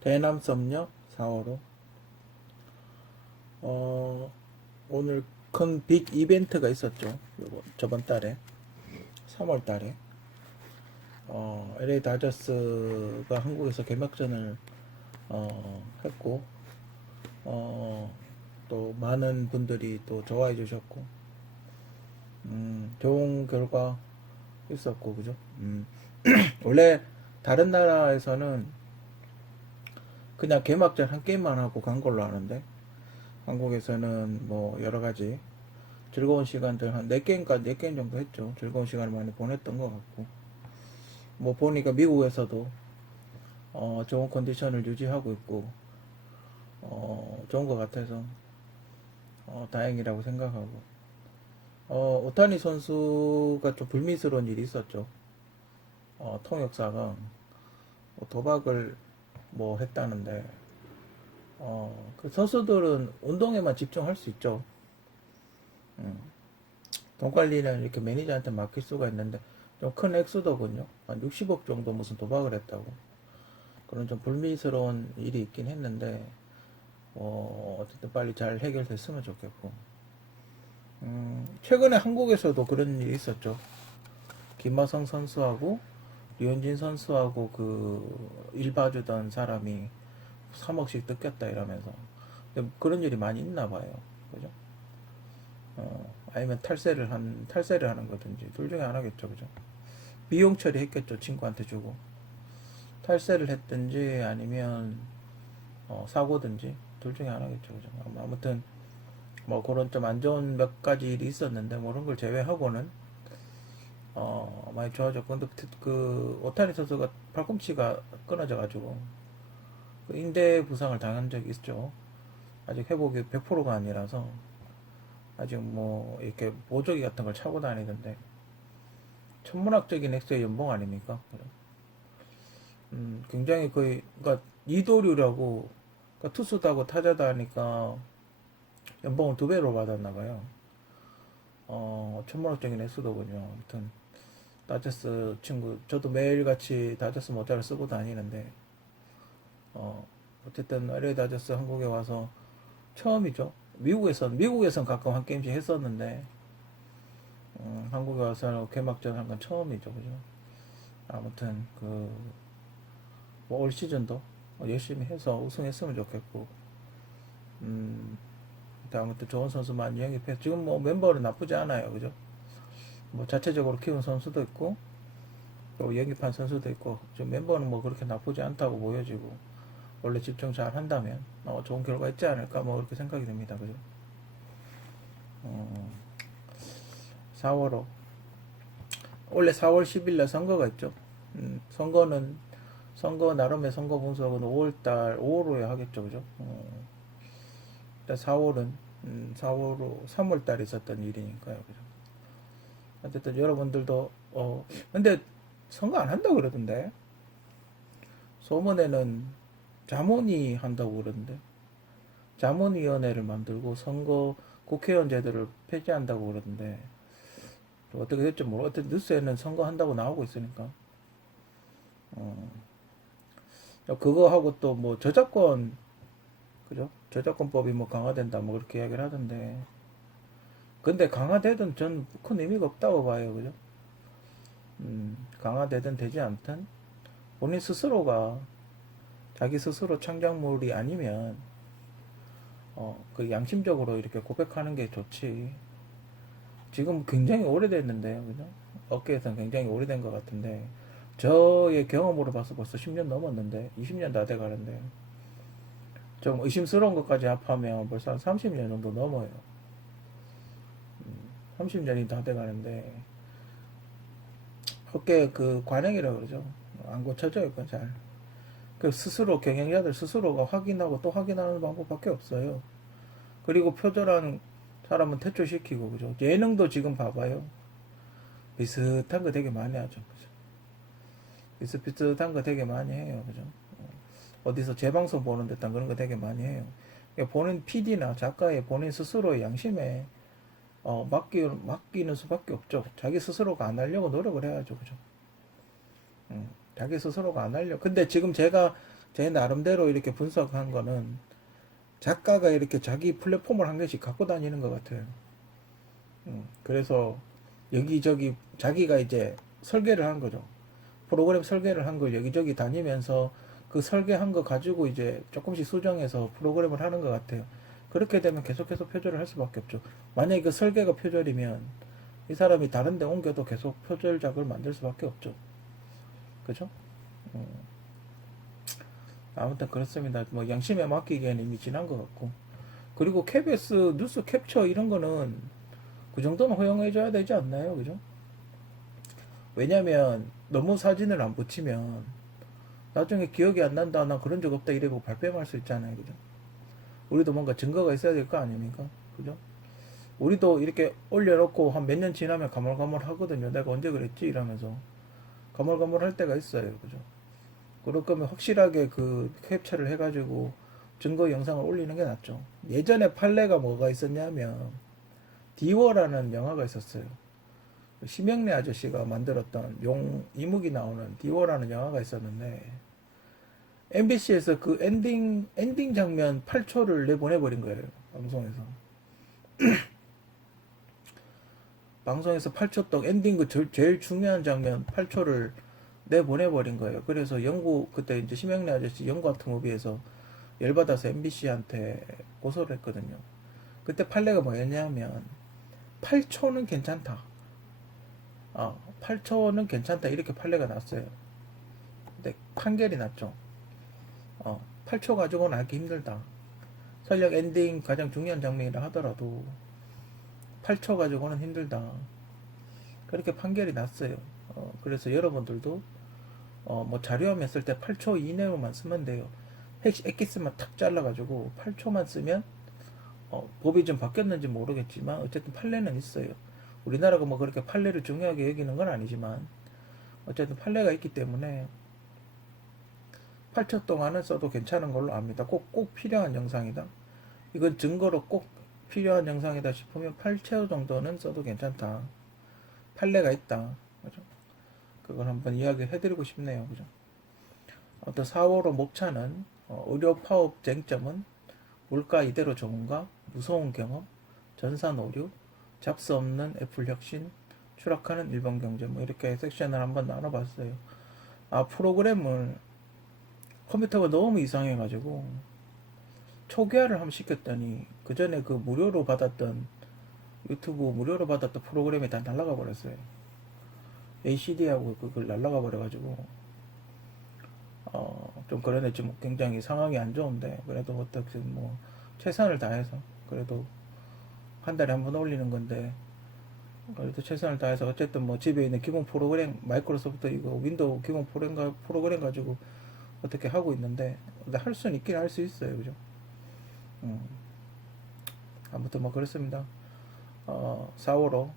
대남 썸녀 4월호. 오늘 큰 빅 이벤트가 있었죠. 저번 달에 3월 달에 LA 다저스가 한국에서 개막전을 했고 또 많은 분들이 또 좋아해 주셨고 좋은 결과 있었고 그죠. 원래 다른 나라에서는 그냥 개막전 한 게임만 하고 간 걸로 아는데 한국에서는 뭐 여러 가지 즐거운 시간들 한 4게임까지 4게임 정도 했죠. 즐거운 시간을 많이 보냈던 것 같고 뭐 보니까 미국에서도 좋은 컨디션을 유지하고 있고 좋은 것 같아서 다행이라고 생각하고 오타니 선수가 좀 불미스러운 일이 있었죠. 통역사가 뭐 도박을 뭐 했다는데 그 선수들은 운동에만 집중할 수 있죠. 음, 돈 관리는 이렇게 매니저한테 맡길 수가 있는데 좀 큰 액수더군요. 한 60억 정도 무슨 도박을 했다고. 그런 좀 불미스러운 일이 있긴 했는데 어쨌든 빨리 잘 해결됐으면 좋겠고. 최근에 한국에서도 그런 일이 있었죠. 김하성 선수하고 류현진 선수하고 그 일 봐주던 사람이 3억씩 뜯겼다 이러면서 그런 일이 많이 있나 봐요. 그죠? 아니면 탈세를 하는 거든지 둘 중에 하나겠죠. 그죠? 비용 처리했겠죠. 친구한테 주고 탈세를 했든지 아니면 사고든지 둘 중에 하나겠죠. 그죠? 아무튼 뭐 그런 좀 안 좋은 몇 가지 일이 있었는데 뭐 그런 걸 제외하고는 많이 좋아졌고 근데 그 오타니 선수가 팔꿈치가 끊어져 가지고 그 인대 부상을 당한 적이 있죠. 아직 회복이 100%가 아니라서 아직 뭐 이렇게 보조기 같은 걸 차고 다니던데 천문학적인 액수의 연봉 아닙니까? 굉장히 거의 그러니까 이도류라고 그러니까 투수도 하고 타자도 하니까 연봉을 2배로 받았나 봐요. 천문학적인 액수더군요. 아무튼 다저스 친구 저도 매일같이 다저스 모자를 쓰고 다니는데 어쨌든 LA 다저스 한국에 와서 처음이죠. 미국에선 가끔 한 게임씩 했었는데 한국에 와서 개막전 한 건 처음이죠. 그죠? 아무튼 그올 시즌도 열심히 해서 우승했으면 좋겠고 아무튼 좋은 선수 많이 영입해 지금 뭐 멤버는 나쁘지 않아요. 그죠? 뭐 자체적으로 키운 선수도 있고 또 영입한 선수도 있고 지금 멤버는 뭐 그렇게 나쁘지 않다고 보여지고 원래 집중 잘 한다면 좋은 결과 있지 않을까 뭐 그렇게 생각이 됩니다. 그죠? 어, 4월호 원래 4월 10일 날 선거가 있죠. 선거 나름의 선거 분석은 5월달 5월호에 하겠죠. 그죠? 일단 4월은 4월호 3월달에 있었던 일이니까요. 그죠? 어쨌든 여러분들도 근데 선거 안 한다고 그러던데 소문에는 자문위 한다고 그러는데 자문위원회를 만들고 선거 국회의원 제도를 폐지한다고 그러던데 어떻게 될지 모르. 어쨌든 뉴스에는 선거한다고 나오고 있으니까 그거 하고 또 뭐 저작권 그죠? 저작권법이 뭐 강화된다 뭐 그렇게 이야기를 하던데 근데 강화되든 전 큰 의미가 없다고 봐요. 그죠? 강화되든 되지 않든 본인 스스로가 자기 스스로 창작물이 아니면 그 양심적으로 이렇게 고백하는 게 좋지. 지금 굉장히 오래됐는데요, 그죠? 업계에서는 굉장히 오래된 것 같은데 저의 경험으로 봐서 벌써 10년 넘었는데 20년 다 돼가는데 좀 의심스러운 것까지 합하면 벌써 한 30년 정도 넘어요. 30년이 다 돼가는데 업계 그 관행이라 그러죠. 안 고쳐져요, 그건 잘. 그 스스로 경영자들 스스로가 확인하고 또 확인하는 방법밖에 없어요. 그리고 표절한 사람은 퇴출시키고 그죠. 예능도 지금 봐봐요. 비슷한 거 되게 많이 하죠. 그죠? 비슷비슷한 거 되게 많이 해요. 그죠? 어디서 재방송 보는 듯한 그런 거 되게 많이 해요. 그러니까 본인 PD나 작가의 본인 스스로의 양심에 맡기는 수밖에 없죠. 자기 스스로가 안 하려고 노력을 해야죠. 그죠? 자기 스스로가 안 하려고. 근데 지금 제 나름대로 이렇게 분석한 거는 작가가 이렇게 자기 플랫폼을 한 개씩 갖고 다니는 것 같아요. 그래서 여기저기 자기가 이제 설계를 한 거죠. 프로그램 설계를 한 걸 여기저기 다니면서 그 설계한 거 가지고 이제 조금씩 수정해서 프로그램을 하는 것 같아요. 그렇게 되면 계속해서 표절을 할 수밖에 없죠. 만약에 그 설계가 표절이면 이 사람이 다른 데 옮겨도 계속 표절작을 만들 수밖에 없죠. 그죠? 음, 아무튼 그렇습니다. 뭐 양심에 맡기기에는 이미 지난 것 같고. 그리고 KBS 뉴스 캡처 이런 거는 그 정도는 허용해줘야 되지 않나요? 그죠? 왜냐면 너무 사진을 안 붙이면 나중에 기억이 안 난다, 나 그런 적 없다 이래고 발뺌할 수 있잖아요. 그죠? 우리도 뭔가 증거가 있어야 될 거 아닙니까? 그죠? 우리도 이렇게 올려놓고 한 몇 년 지나면 가물가물 하거든요. 내가 언제 그랬지? 이러면서. 가물가물 할 때가 있어요. 그죠? 그럴 거면 확실하게 그 캡처를 해가지고 증거 영상을 올리는 게 낫죠. 예전에 판례가 뭐가 있었냐면, 디워라는 영화가 있었어요. 심영래 아저씨가 만들었던 용 이묵이 나오는 디워라는 영화가 있었는데, MBC에서 그 엔딩 장면 8초를 내보내버린 거예요. 방송에서. 방송에서 8초 동안 엔딩 그 제일 중요한 장면 8초를 내보내버린 거예요. 그래서 영국, 그때 이제 심영래 아저씨 영국 같은 무비에서 열받아서 MBC한테 고소를 했거든요. 그때 판례가 뭐였냐면, 8초는 괜찮다. 8초는 괜찮다. 이렇게 판례가 났어요. 근데 판결이 났죠. 8초 가지고는 알기 힘들다. 설령 엔딩 가장 중요한 장면이라 하더라도 8초 가지고는 힘들다. 그렇게 판결이 났어요. 그래서 여러분들도 뭐 자료화면 쓸 때 8초 이내로만 쓰면 돼요. 엑기스만 탁 잘라가지고 8초만 쓰면 법이 좀 바뀌었는지 모르겠지만 어쨌든 판례는 있어요. 우리나라가 뭐 그렇게 판례를 중요하게 여기는 건 아니지만 어쨌든 판례가 있기 때문에 8초 동안은 써도 괜찮은 걸로 압니다. 꼭 필요한 영상이다. 이건 증거로 꼭 필요한 영상이다 싶으면 8초 정도는 써도 괜찮다. 판례가 있다. 그죠? 그걸 한번 이야기를 해드리고 싶네요. 그죠? 어떤 4월호 목차는 의료 파업 쟁점은 물가 이대로 좋은가? 무서운 경험? 전산 오류? 잡스 없는 애플 혁신? 추락하는 일본 경제? 뭐 이렇게 섹션을 한번 나눠봤어요. 프로그램을 컴퓨터가 너무 이상해가지고 초기화를 한번 시켰더니 그 전에 그 무료로 받았던 유튜브 무료로 받았던 프로그램이 다 날라가 버렸어요. ACD하고 그걸 날라가 버려가지고 좀 그러네. 좀 굉장히 상황이 안 좋은데 그래도 어떻게 뭐 최선을 다해서 그래도 한 달에 한 번 올리는 건데 그래도 최선을 다해서 어쨌든 뭐 집에 있는 기본 프로그램 마이크로소프트 이거 윈도우 기본 프로그램 가지고 어떻게 하고 있는데 할 수는 있긴 할 수 있어요. 그죠? 아무튼 뭐 그렇습니다. 4호로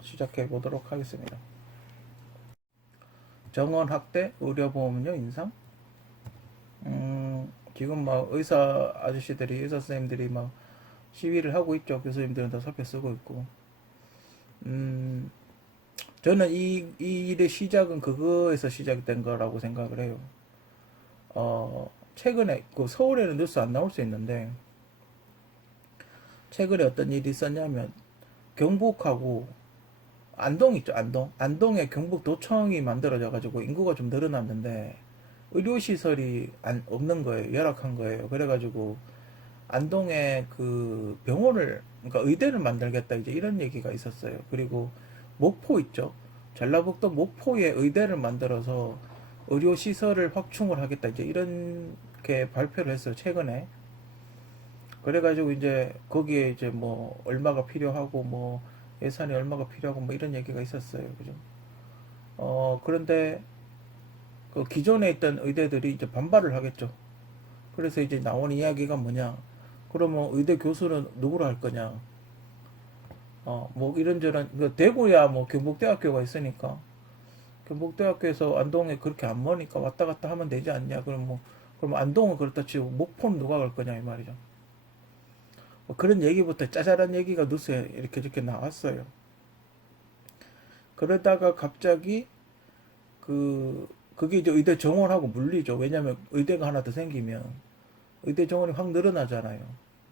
시작해 보도록 하겠습니다. 정원 확대, 의료보험료 인상. 지금 막 의사 아저씨들이, 의사 선생님들이 막 시위를 하고 있죠. 교수님들은 다 사표 쓰고 있고. 저는 이 일의 시작은 그거에서 시작된 거라고 생각을 해요. 최근에, 그 서울에는 뉴스 안 나올 수 있는데, 최근에 어떤 일이 있었냐면, 경북하고 안동 있죠, 안동. 안동에 경북도청이 만들어져가지고 인구가 좀 늘어났는데, 의료시설이 없는 거예요. 열악한 거예요. 그래가지고, 안동에 그 병원을, 그러니까 의대를 만들겠다, 이제 이런 얘기가 있었어요. 그리고 목포 있죠. 전라북도 목포에 의대를 만들어서 의료시설을 확충을 하겠다, 이제 이렇게 발표를 했어요, 최근에. 그래가지고 이제 거기에 이제 뭐 얼마가 필요하고 뭐 예산이 얼마가 필요하고 뭐 이런 얘기가 있었어요. 그죠? 그런데 그 기존에 있던 의대들이 이제 반발을 하겠죠. 그래서 이제 나온 이야기가 뭐냐. 그러면 의대 교수는 누구로 할 거냐. 뭐 이런저런, 그 대구야 뭐 경북대학교가 있으니까 경북대학교에서 안동에 그렇게 안 머니까 왔다 갔다 하면 되지 않냐. 그럼 안동은 그렇다 치고 목포는 누가 갈 거냐 이 말이죠. 뭐 그런 얘기부터 짜잘한 얘기가 뉴스에 이렇게 저렇게 나왔어요. 그러다가 갑자기 그 그게 이제 의대 정원하고 물리죠. 왜냐면 의대가 하나 더 생기면 의대 정원이 확 늘어나잖아요.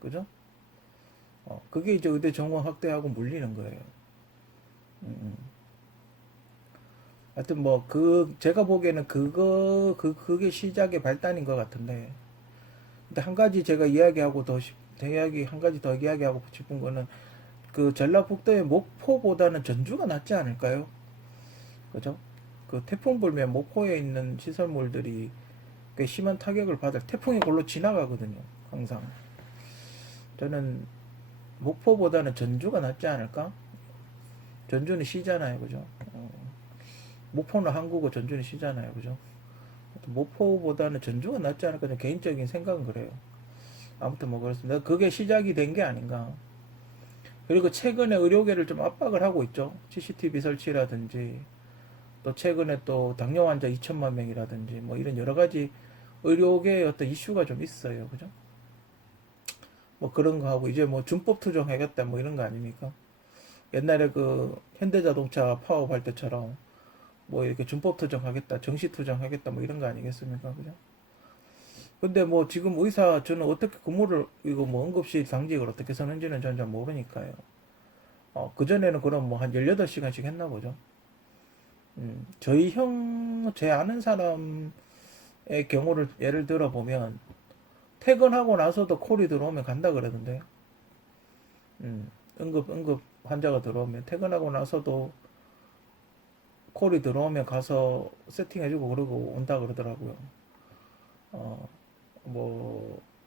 그죠? 그게 이제 의대 정원 확대하고 물리는 거예요. 음. 하여튼 뭐 제가 보기에는 그게 시작의 발단인 것 같은데. 근데 한 가지 제가 이야기 한 가지 더 이야기하고 싶은 거는 그 전라북도의 목포보다는 전주가 낫지 않을까요? 그죠? 그 태풍 불면 목포에 있는 시설물들이 꽤 심한 타격을 받을 태풍이 골로 지나가거든요. 항상. 저는 목포보다는 전주가 낫지 않을까? 전주는 시잖아요. 그죠? 목포는 항구고 전주는 시잖아요. 그죠? 목포보다는 전주가 낫지 않을까? 저 개인적인 생각은 그래요. 아무튼 뭐 그렇습니다. 그게 시작이 된 게 아닌가. 그리고 최근에 의료계를 좀 압박을 하고 있죠. CCTV 설치라든지 또 최근에 또 당뇨 환자 2천만 명이라든지 뭐 이런 여러 가지 의료계의 어떤 이슈가 좀 있어요. 그죠? 뭐 그런 거 하고 이제 뭐 준법 투정하겠다 뭐 이런 거 아닙니까? 옛날에 그 현대자동차 파업할 때처럼 뭐 이렇게 준법 투정하겠다, 정시 투정하겠다 뭐 이런 거 아니겠습니까? 그죠? 근데 뭐 지금 저는 어떻게 근무를 이거 뭐 응급실 당직을 어떻게 서는지는 저는 잘 모르니까요. 그전에는 그럼 뭐 한 18시간씩 했나 보죠. 제 아는 사람의 경우를 예를 들어 보면 퇴근하고 나서도 콜이 들어오면 간다 그러던데. 응급 환자가 들어오면 퇴근하고 나서도 콜이 들어오면 가서 세팅해주고 그러고 온다 그러더라고요. 어,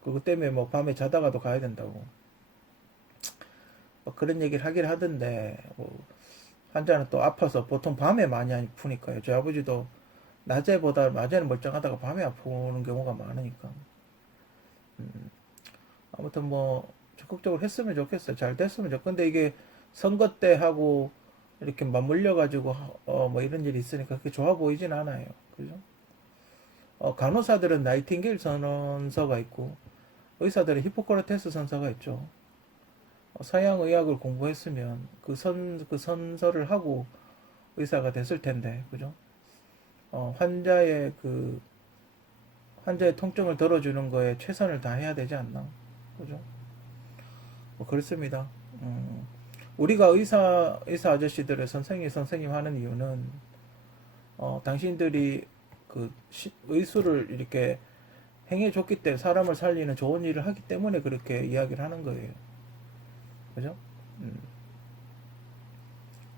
그것 때문에 뭐 밤에 자다가도 가야 된다고. 뭐 그런 얘기를 하긴 하던데, 뭐 환자는 또 아파서 보통 밤에 많이 아프니까요. 저희 아버지도 낮에는 멀쩡하다가 밤에 아프는 경우가 많으니까. 아무튼 뭐 적극적으로 했으면 좋겠어요. 잘 됐으면 좋겠는데 근데 이게 선거 때 하고 이렇게 맞물려 가지고 뭐 이런 일이 있으니까 그렇게 좋아 보이진 않아요. 그죠? 간호사들은 나이팅게일 선언서가 있고 의사들은 히포크라테스 선서가 있죠. 서양 의학을 공부했으면 그 선서를 하고 의사가 됐을 텐데, 그죠? 어, 환자의 그 환자의 통증을 덜어주는 거에 최선을 다해야 되지 않나, 그죠? 뭐 그렇습니다. 우리가 의사 아저씨들을 선생님 하는 이유는 당신들이 의술을 이렇게 행해줬기 때문에 사람을 살리는 좋은 일을 하기 때문에 그렇게 이야기를 하는 거예요. 그죠? 음.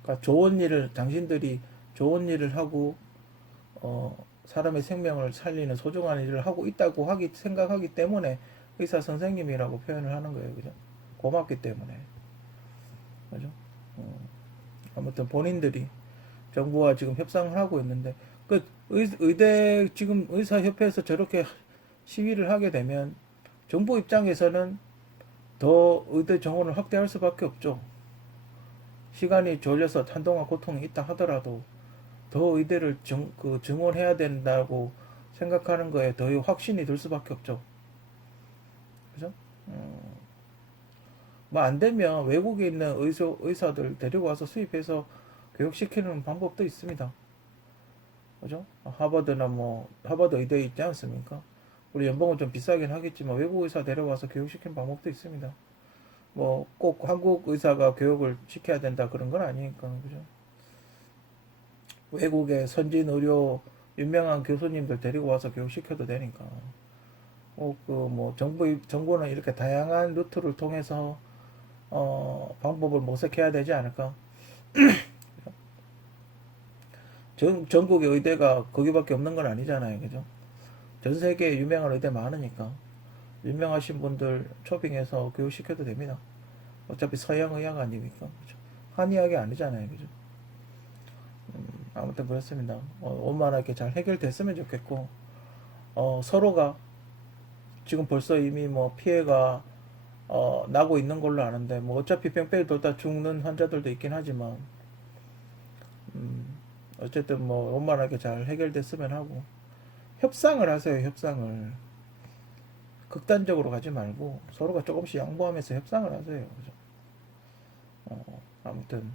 그러니까 당신들이 좋은 일을 하고 사람의 생명을 살리는 소중한 일을 하고 있다고 생각하기 때문에 의사 선생님이라고 표현을 하는 거예요. 그죠? 고맙기 때문에. 그죠? 아무튼 본인들이 정부와 지금 협상을 하고 있는데 의대 지금 의사협회에서 저렇게 시위를 하게 되면 정부 입장에서는 더 의대 정원을 확대할 수밖에 없죠. 시간이 졸려서 한동안 고통이 있다 하더라도 더 의대를 증원해야 된다고 생각하는 거에 더 확신이 들 수밖에 없죠. 그죠? 뭐 안 되면 외국에 있는 의사들 데리고 와서 수입해서 교육시키는 방법도 있습니다. 그죠? 하버드 의대에 있지 않습니까? 우리 연봉은 좀 비싸긴 하겠지만 외국 의사 데려와서 교육시키는 방법도 있습니다. 뭐 꼭 한국 의사가 교육을 시켜야 된다 그런 건 아니니까. 그죠? 외국의 선진 의료 유명한 교수님들 데리고 와서 교육시켜도 되니까. 뭐 정부는 이렇게 다양한 루트를 통해서 방법을 모색해야 되지 않을까? 전국의 의대가 거기밖에 없는 건 아니잖아요. 그죠? 전 세계에 유명한 의대 많으니까. 유명하신 분들 초빙해서 교육시켜도 됩니다. 어차피 서양 의학 아닙니까? 그죠? 한의학이 아니잖아요. 그죠? 아무튼 그렇습니다. 원만하게 잘 해결됐으면 좋겠고, 서로가 지금 벌써 이미 뭐 피해가 나고 있는 걸로 아는데, 뭐 어차피 뺑뺑이 돌다 죽는 환자들도 있긴 하지만, 어쨌든 뭐 원만하게 잘 해결됐으면 하고, 협상을 하세요, 협상을. 극단적으로 가지 말고, 서로가 조금씩 양보하면서 협상을 하세요. 그죠? 아무튼,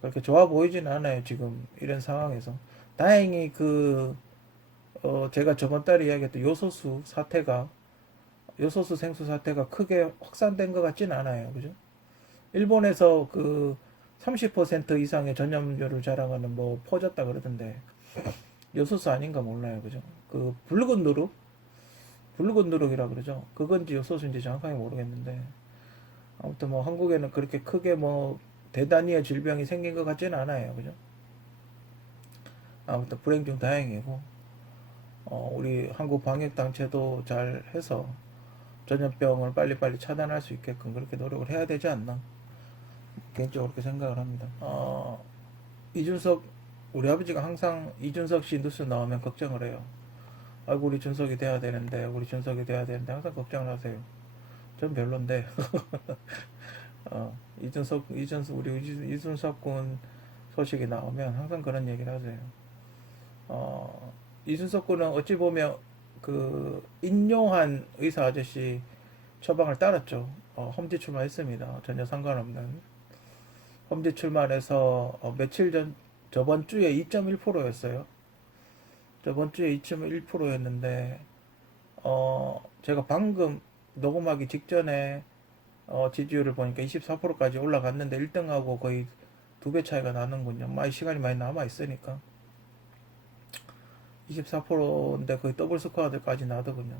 그렇게 좋아 보이진 않아요, 지금 이런 상황에서. 다행히 제가 저번 달에 이야기했던 요소수 생수 사태가 크게 확산된 것 같지는 않아요. 그죠? 일본에서 그 30% 이상의 전염률을 자랑하는 뭐 퍼졌다 그러던데 요소수 아닌가 몰라요. 그죠? 그 붉은 누룩이라 그러죠. 그건지 요소수인지 정확하게 모르겠는데 아무튼 뭐 한국에는 그렇게 크게 뭐 대단위의 질병이 생긴 것 같지는 않아요. 그죠? 아무튼 불행 중 다행이고 우리 한국 방역 단체도 잘 해서 전염병을 빨리빨리 차단할 수 있게끔 그렇게 노력을 해야 되지 않나 개인적으로 그렇게 생각을 합니다. 이준석 우리 아버지가 항상 이준석 씨 뉴스 나오면 걱정을 해요. 아이고 우리 준석이 돼야 되는데 항상 걱정을 하세요. 전 별론데 이준석 군 소식이 나오면 항상 그런 얘기를 하세요. 이준석 군은 어찌 보면 그 인용한 의사 아저씨 처방을 따랐죠. 험지 출마했습니다. 전혀 상관없는 험지 출마해서 며칠 전 저번 주에 2.1%였어요. 저번 주에 2.1%였는데 제가 방금 녹음하기 직전에 지지율을 보니까 24%까지 올라갔는데 1등하고 거의 2배 차이가 나는군요. 많이 시간이 많이 남아 있으니까 24%인데 거의 더블 스코어들까지 나더군요.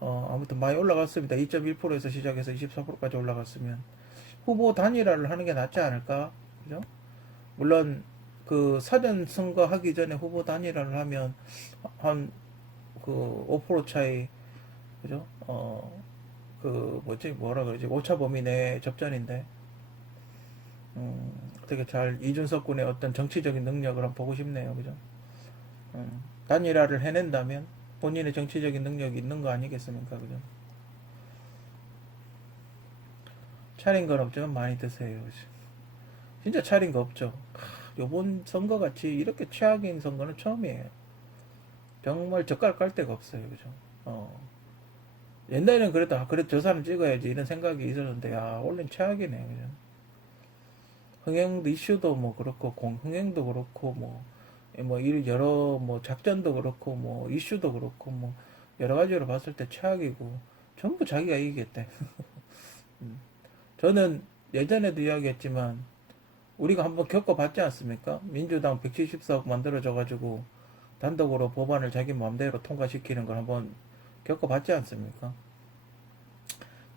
아무튼 많이 올라갔습니다. 2.1%에서 시작해서 24%까지 올라갔으면 후보 단일화를 하는 게 낫지 않을까? 그죠? 물론 그 사전 선거 하기 전에 후보 단일화를 하면 한 그 5% 차이 그죠? 그 뭐지 뭐라 그러지 오차 범위 내 접전인데 어떻게 잘 이준석 군의 어떤 정치적인 능력을 한번 보고 싶네요. 그죠? 단일화를 해낸다면 본인의 정치적인 능력이 있는 거 아니겠습니까? 그죠? 차린 건 없지만 많이 드세요. 그죠? 진짜 차린 거 없죠. 요번 선거 같이 이렇게 최악인 선거는 처음이에요. 정말 젓가락 깔 데가 없어요. 그죠? 옛날에는 그래도, 그래, 저 사람 찍어야지 이런 생각이 있었는데, 원래는 최악이네. 그죠? 흥행도 이슈도 뭐 그렇고, 흥행도 그렇고, 여러, 뭐, 작전도 그렇고, 뭐, 이슈도 그렇고, 뭐, 여러 가지로 봤을 때 최악이고, 전부 자기가 이기겠대. 저는 예전에도 이야기했지만, 우리가 한번 겪어봤지 않습니까? 민주당 174억 만들어져가지고 단독으로 법안을 자기 마음대로 통과시키는 걸 한번 겪어봤지 않습니까?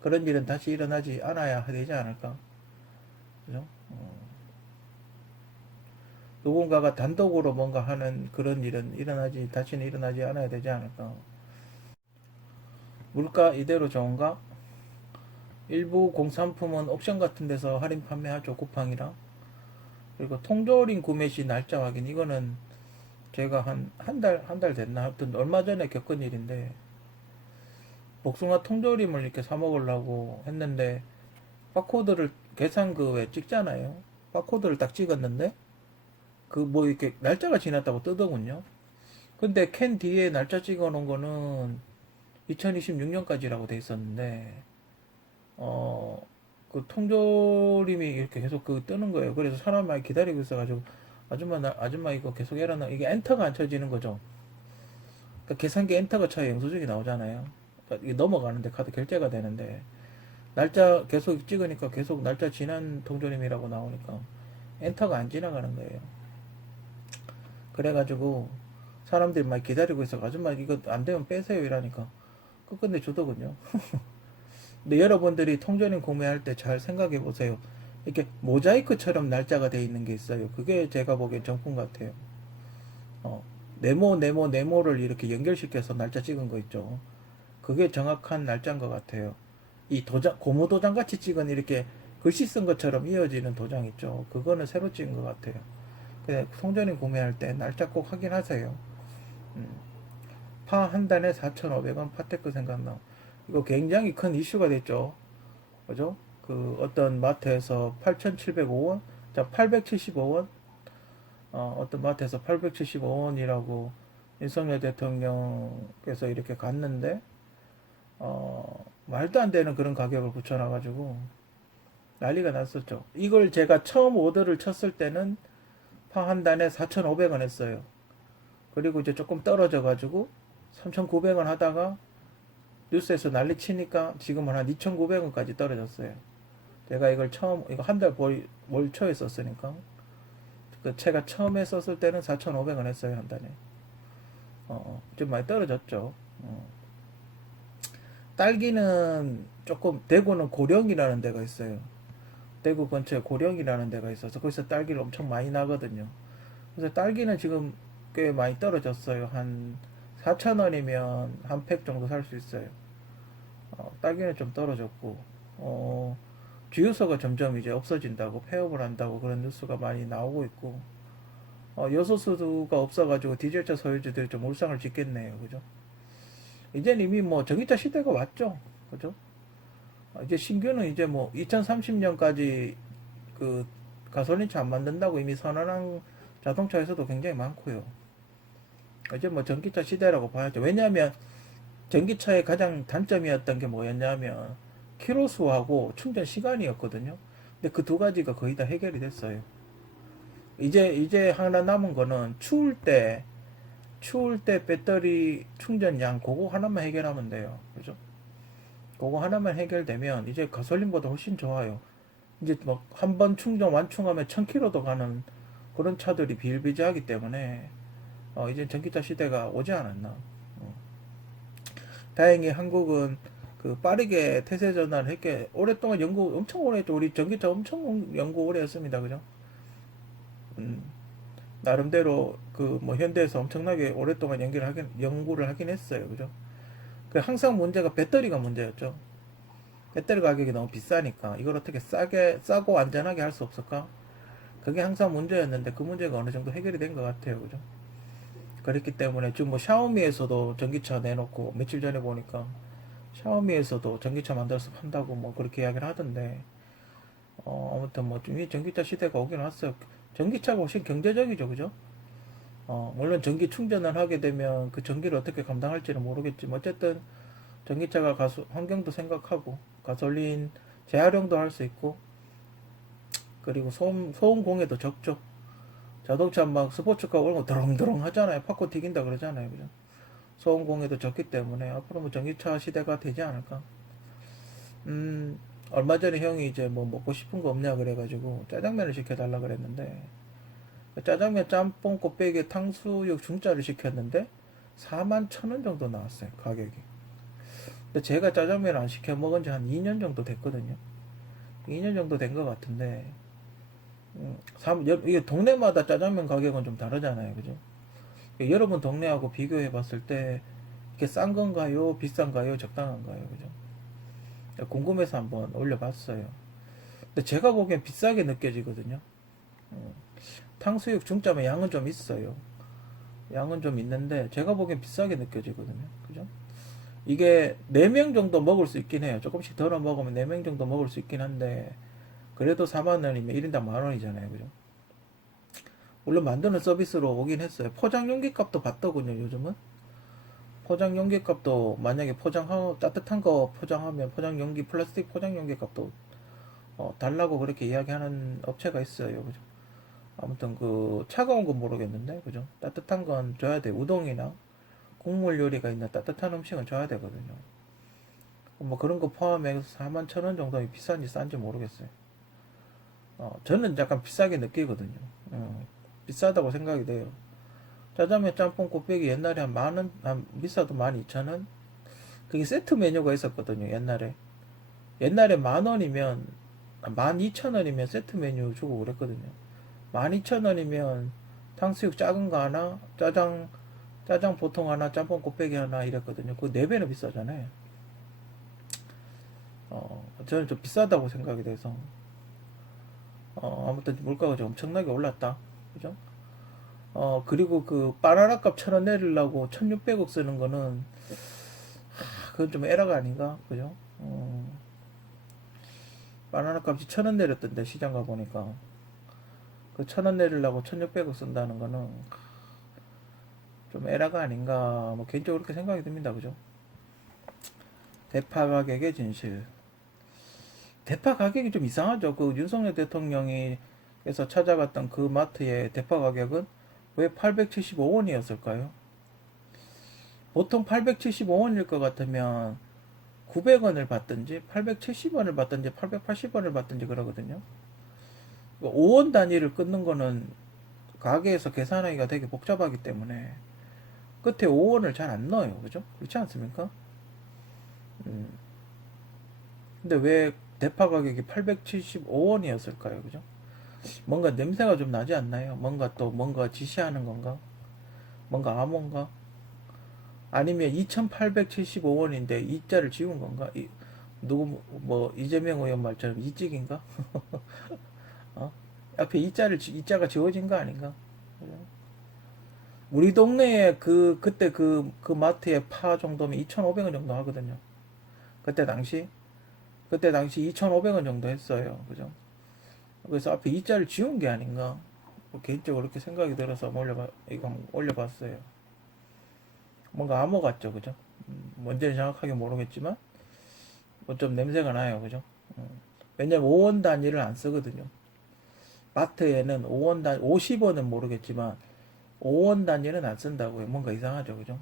그런 일은 다시 일어나지 않아야 되지 않을까? 그죠? 누군가가 단독으로 뭔가 하는 그런 일은 다시는 일어나지 않아야 되지 않을까? 물가 이대로 좋은가? 일부 공산품은 옥션 같은 데서 할인 판매하죠. 쿠팡이랑. 그리고 통조림 구매 시 날짜 확인. 이거는 제가 한 달 됐나? 하여튼 얼마 전에 겪은 일인데, 복숭아 통조림을 이렇게 사 먹으려고 했는데, 바코드를, 계산 그 왜 찍잖아요. 바코드를 딱 찍었는데, 그 뭐 이렇게 날짜가 지났다고 뜨더군요. 근데 캔 뒤에 날짜 찍어 놓은 거는 2026년까지라고 돼 있었는데, 그 통조림이 이렇게 계속 그 뜨는 거예요. 그래서 사람 많이 기다리고 있어가지고 아줌마 이거 계속 해라나 이게 엔터가 안 쳐지는 거죠. 그러니까 계산기 엔터가 쳐야 영수증이 나오잖아요. 그러니까 이게 넘어가는데 카드 결제가 되는데 날짜 계속 찍으니까 계속 날짜 지난 통조림이라고 나오니까 엔터가 안 지나가는 거예요. 그래가지고 사람들이 많이 기다리고 있어. 아줌마 이거 안 되면 빼세요 이러니까 끝끝내 주더군요. 근데 여러분들이 통조림 구매할 때 잘 생각해 보세요. 이렇게 모자이크처럼 날짜가 돼 있는 게 있어요. 그게 제가 보기엔 정품 같아요. 네모를 이렇게 연결시켜서 날짜 찍은 거 있죠. 그게 정확한 날짜인 것 같아요. 이 고무 도장 같이 찍은 이렇게 글씨 쓴 것처럼 이어지는 도장 있죠. 그거는 새로 찍은 것 같아요. 근데 통조림 구매할 때 날짜 꼭 확인하세요. 파 한 단에 4,500원 파테크 생각나. 이거 굉장히 큰 이슈가 됐죠. 그죠? 그 어떤 마트에서 8,705원, 자 875원, 어떤 마트에서 875원이라고 윤석열 대통령께서 이렇게 갔는데 말도 안 되는 그런 가격을 붙여놔가지고 난리가 났었죠. 이걸 제가 처음 오더를 쳤을 때는 파 한 단에 4,500원 했어요. 그리고 이제 조금 떨어져 가지고 3,900원 하다가 뉴스에서 난리 치니까 지금은 한 2,900원까지 떨어졌어요. 제가 이걸 처음 이거 한 달 월 초에 썼으니까 그 제가 처음에 썼을 때는 4,500원 했어요 한 달에. 좀 많이 떨어졌죠. 딸기는 조금 대구는 고령이라는 데가 있어요. 대구 근처에 고령이라는 데가 있어서 거기서 딸기를 엄청 많이 나거든요. 그래서 딸기는 지금 꽤 많이 떨어졌어요. 한 4,000원이면 한 팩 정도 살 수 있어요. 딸기는 좀 떨어졌고, 주유소가 점점 이제 없어진다고, 폐업을 한다고 그런 뉴스가 많이 나오고 있고, 여소수가 없어가지고 디젤차 소유주들이 좀 울상을 짓겠네요. 그죠? 이제는 이미 뭐 전기차 시대가 왔죠. 그죠? 이제 신규는 이제 뭐 2030년까지 그 가솔린차 안 만든다고 이미 선언한 자동차에서도 굉장히 많고요. 이제 뭐 전기차 시대라고 봐야죠. 왜냐하면 전기차의 가장 단점이었던 게 뭐였냐면 키로수하고 충전 시간이었거든요. 근데 그 두 가지가 거의 다 해결이 됐어요. 이제 하나 남은 거는 추울 때 배터리 충전량 그거 하나만 해결하면 돼요. 그죠? 그거 하나만 해결되면 이제 가솔린보다 훨씬 좋아요. 이제 뭐 한 번 충전 완충하면 1000km도 가는 그런 차들이 비일비재하기 때문에 이제 전기차 시대가 오지 않았나. 다행히 한국은 그 빠르게 태세 전환을 했게 오랫동안 연구 엄청 오래 했죠. 우리 전기차 엄청 연구 오래 했습니다. 그죠? 음, 나름대로 그 뭐 현대에서 엄청나게 오랫동안 연구를 하긴 했어요. 그죠? 그 항상 문제가 배터리가 문제였죠. 배터리 가격이 너무 비싸니까 이걸 어떻게 싸고 안전하게 할 수 없을까? 그게 항상 문제였는데 그 문제가 어느 정도 해결이 된 것 같아요. 그죠? 그렇기 때문에 지금 뭐 샤오미에서도 전기차 내놓고 며칠 전에 보니까 샤오미에서도 전기차 만들어서 판다고 뭐 그렇게 이야기를 하던데 아무튼 뭐 좀 이 전기차 시대가 오긴 왔어요. 전기차가 훨씬 경제적이죠. 그죠? 물론 전기 충전을 하게 되면 그 전기를 어떻게 감당할지는 모르겠지만 어쨌든 전기차가 환경도 생각하고 가솔린 재활용도 할 수 있고 그리고 소음 공해도 적죠. 자동차 막 스포츠카 오는 거 드렁드렁 하잖아요. 팝콘 튀긴다 그러잖아요. 그죠? 소음 공해도 적기 때문에 앞으로 뭐 전기차 시대가 되지 않을까. 얼마 전에 형이 이제 뭐 먹고 싶은 거 없냐 그래가지고 짜장면을 시켜달라 그랬는데 짜장면 짬뽕 곱빼기 탕수육 중짜를 시켰는데 41,000원 정도 나왔어요. 가격이. 근데 제가 짜장면을 안 시켜 먹은 지 한 2년 정도 됐거든요. 2년 정도 된 것 같은데 이게 동네마다 짜장면 가격은 좀 다르잖아요. 그죠? 여러분 동네하고 비교해 봤을 때 이게 싼 건가요? 비싼가요? 적당한가요? 그죠? 궁금해서 한번 올려봤어요. 근데 제가 보기엔 비싸게 느껴지거든요. 탕수육 중짜면 양은 좀 있어요. 양은 좀 있는데 제가 보기엔 비싸게 느껴지거든요. 그죠? 이게 4명 정도 먹을 수 있긴 해요. 조금씩 덜어 먹으면 4명 정도 먹을 수 있긴 한데 그래도 4만 원이면 1인당 만 원이잖아요. 그죠? 물론 만드는 서비스로 오긴 했어요. 포장 용기 값도 받더군요. 요즘은. 포장 용기 값도 만약에 포장하고 따뜻한 거 포장하면 포장 용기 플라스틱 포장 용기 값도 달라고 그렇게 이야기하는 업체가 있어요. 그죠? 아무튼 그 차가운 건 모르겠는데 그죠? 따뜻한 건 줘야 돼. 우동이나 국물 요리가 있는 따뜻한 음식은 줘야 되거든요. 뭐 그런 거 포함해서 41,000원 정도 비싼지 싼지 모르겠어요. 저는 약간 비싸게 느끼거든요. 비싸다고 생각이 돼요. 짜장면 짬뽕 곱빼기 옛날에 한 만원, 한 비싸도 12,000원? 그게 세트 메뉴가 있었거든요. 옛날에 만원이면 12,000원이면 세트 메뉴 주고 그랬거든요. 12,000원이면 탕수육 작은 거 하나, 짜장 보통 하나, 짬뽕 곱빼기 하나 이랬거든요. 그거 4배는 비싸잖아요. 저는 좀 비싸다고 생각이 돼서 아무튼 물가가 좀 엄청나게 올랐다. 그죠? 그리고 그 바나나 값 1,000원 내리려고 1,600억 쓰는 거는 그건 좀 에러가 아닌가? 그죠? 바나나 값이 1,000원 내렸던데 시장 가보니까 그 1,000원 내리려고 1,600억 쓴다는 거는 좀 에러가 아닌가 뭐 개인적으로 그렇게 생각이 듭니다. 그죠? 대파 가격의 진실. 대파 가격이 좀 이상하죠. 그 윤석열 대통령이 에서 찾아갔던 그 마트의 대파 가격은 왜 875원이었을까요? 보통 875원일 것 같으면 900원을 받든지 870원을 받든지 880원을 받든지 그러거든요. 5원 단위를 끊는 거는 가게에서 계산하기가 되게 복잡하기 때문에 끝에 5원을 잘 안 넣어요. 그죠? 그렇지 않습니까? 음. 근데 왜 대파 가격이 875원이었을까요? 그죠? 뭔가 냄새가 좀 나지 않나요? 뭔가 또 뭔가 지시하는 건가? 뭔가 암호인가? 아니면 2875원인데 이자를 지운 건가? 누구 뭐 이재명 의원 말처럼 이직인가? 어? 앞에 이자가 지워진 거 아닌가? 우리 동네에 그때 그 마트의 파 정도면 2,500원 정도 하거든요. 그때 당시 2,500원 정도 했어요. 그죠? 그래서 앞에 이자를 지운 게 아닌가? 뭐 개인적으로 그렇게 생각이 들어서 이거 올려봤어요. 뭔가 암호 같죠, 그죠? 뭔지는 정확하게 모르겠지만 뭐 좀 냄새가 나요, 그죠? 왜냐면 5원 단위를 안 쓰거든요. 마트에는 50원은 모르겠지만 5원 단위는 안 쓴다고요. 뭔가 이상하죠, 그죠?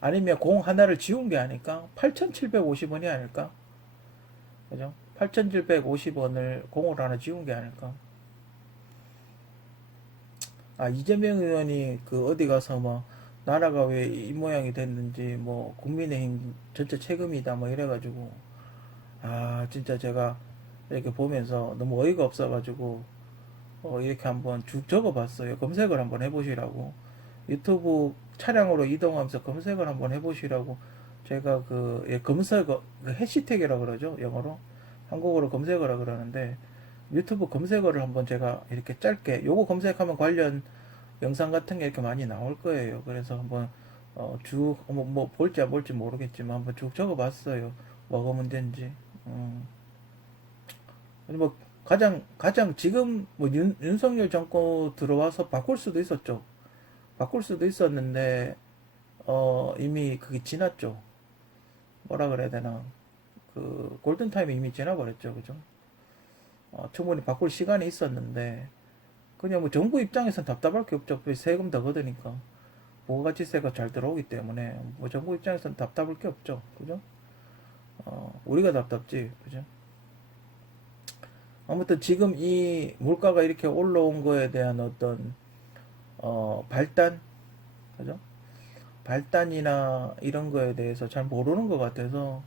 아니면 공 하나를 지운 게 아닐까? 8,750원이 아닐까? 그죠? 8,750원을 공을 하나 지운 게 아닐까? 아, 이재명 의원이 그 어디 가서 뭐 나라가 왜 이 모양이 됐는지 뭐 국민의힘 전체 책임이다 뭐 이래가지고 아 진짜 제가 이렇게 보면서 너무 어이가 없어가지고 이렇게 한번 쭉 적어봤어요. 검색을 한번 해보시라고 유튜브 차량으로 이동하면서 검색을 한번 해보시라고 제가 검색어 그 해시태그라 그러죠 영어로 한국어로 검색어라 그러는데 유튜브 검색어를 한번 제가 이렇게 짧게 요거 검색하면 관련 영상 같은 게 이렇게 많이 나올 거예요. 그래서 한번 뭐 볼지 안 볼지 모르겠지만 한번 쭉 적어봤어요. 뭐가 문제인지. 뭐 가장 지금 뭐 윤석열 정권 들어와서 바꿀 수도 있었죠. 바꿀 수도 있었는데 이미 그게 지났죠. 뭐라 그래야 되나? 그 골든 타임이 이미 지나버렸죠, 그죠? 충분히 바꿀 시간이 있었는데 그냥 뭐 정부 입장에선 답답할 게 없죠. 세금 더 걷으니까. 부가가치세가 잘 들어오기 때문에 뭐 정부 입장에서는 답답할 게 없죠. 그죠? 우리가 답답지. 그죠? 아무튼 지금 이 물가가 이렇게 올라온 거에 대한 어떤 발단, 그죠? 발단이나 이런 거에 대해서 잘 모르는 것 같아서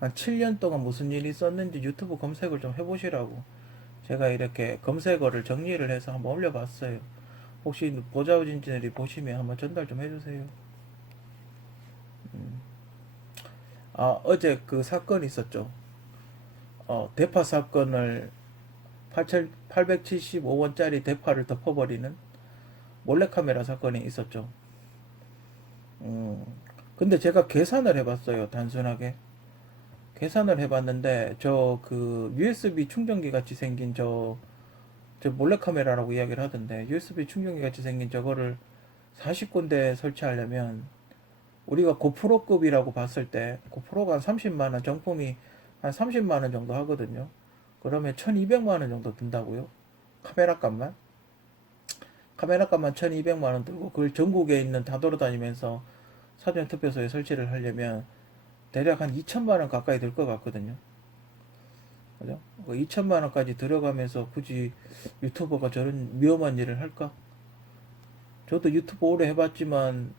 한 7년 동안 무슨 일이 있었는지 유튜브 검색을 좀 해보시라고 제가 이렇게 검색어를 정리를 해서 한번 올려봤어요. 혹시 보자우진진들이 보시면 한번 전달 좀 해주세요. 아, 어제 그 사건이 있었죠. 대파 사건을 875원짜리 대파를 덮어버리는 몰래카메라 사건이 있었죠. 음, 근데 제가 계산을 해봤어요. 단순하게. 계산을 해봤는데, USB 충전기 같이 생긴 저 몰래카메라라고 이야기를 하던데, USB 충전기 같이 생긴 저거를 40군데 설치하려면, 우리가 고프로급이라고 봤을 때, 고프로가 한 30만원, 정품이 한 30만원 정도 하거든요. 그러면 1200만원 정도 든다고요? 카메라 값만? 카메라 값만 1200만원 들고, 그걸 전국에 있는 다 돌아다니면서 사전투표소에 설치를 하려면 대략 한 2천만원 가까이 들 것 같거든요. 그죠? 2천만원까지 들어가면서 굳이 유튜버가 저런 위험한 일을 할까? 저도 유튜브 오래 해봤지만,